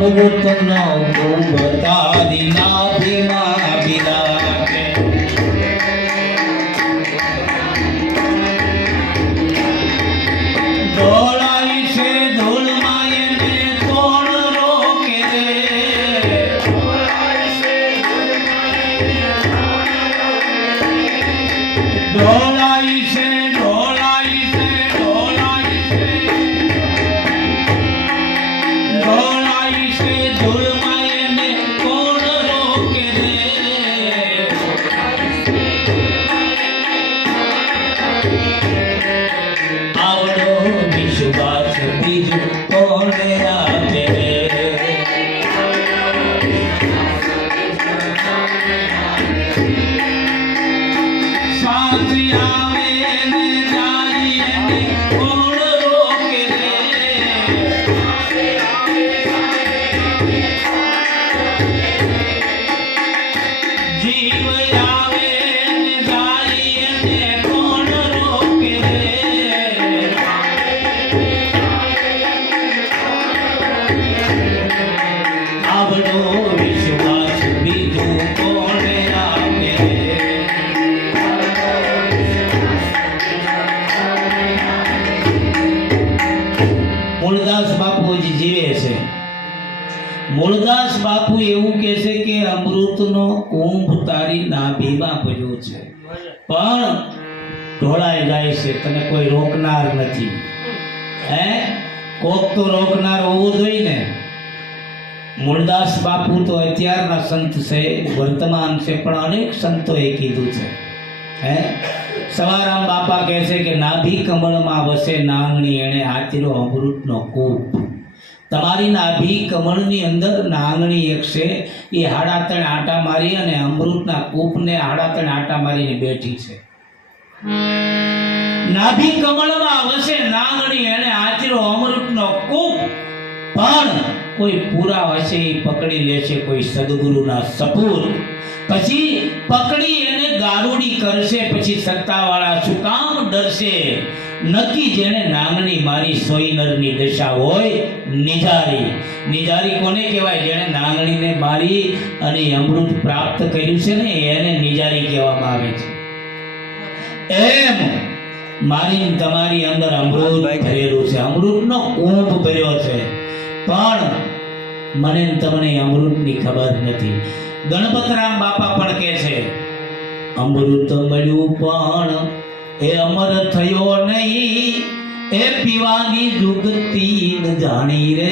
અમૃતનો કુંભ તારી નાભીમાં બિરાજે ઢોળાઈ છે ધૂળમાં એને કોણ રોકે રે ઢોળાઈ છે ઢોળાઈ છે ઢોળાઈ છે ઢોળાઈ છે ધૂળમાં એને કોણ રોકે રે આવડો વિશ્વાસ બીજું કોને આપે રે સાથી આવે ને જાય એને કોણ રોકે રે જીવ આવે ને જાય એને કોણ રોકે રે આવડો વિશ્વાસ બીજું કોને આપે રે મૂળદાસ બાપુ હજી જીવે છે મૂળદાસ બાપુ એવું કહે છે કે અમૃતનો કુંભ તારી નાભીમાં પડ્યો છે પણ ઢોળાઈ જાય છે તને કોઈ રોકનાર નથી હે કોક તો રોકનાર હોવું જોઈએ ને મૂળદાસ બાપુ તો અત્યારના સંત છે વર્તમાન છે પણ અનેક સંતોએ કીધું છે હે સવારામ બાપા કહે છે કે નાભી કમળમાં વસે નાંગણી એણે આચર્યો અમૃતનો કૂપ તમારી નાભી કમળની અંદર નાંગણી એક છે એ હાડા ત્રણ આટા મારી અને અમૃતના કૂપને હાડા ત્રણ આટા મારીને બેઠી છે નાભી કમળમાં વસે નાંગણી એણે આચર્યો અમૃતનો કૂપ પણ કોઈ પૂરા હશે એ પકડી લેશે કોઈ સદગુરુના સપૂત પછી પકડી એને ગારુડી કરશે પછી સત્તાવાળા શું કામ ડરશે નક્કી જેને નાંગણી મારી સોઈનરની દશા હોય નિજારી નિજારી કોને કહેવાય જેને નાંગણીને મારી અને અમૃત પ્રાપ્ત કર્યું છે ને એને નિજારી કહેવામાં આવે છે એમ મારી તમારી અંદર અમૃત ભરેલું છે અમૃતનો કુંભ ભર્યો છે પણ મને તમને અમૃતની ખબર નથી ગણપતરામ બાપા પણ કહે છે અમૃત મળ્યું પણ એ અમર થયો નહીં એ પીવાની જુગતી ન જાણી રે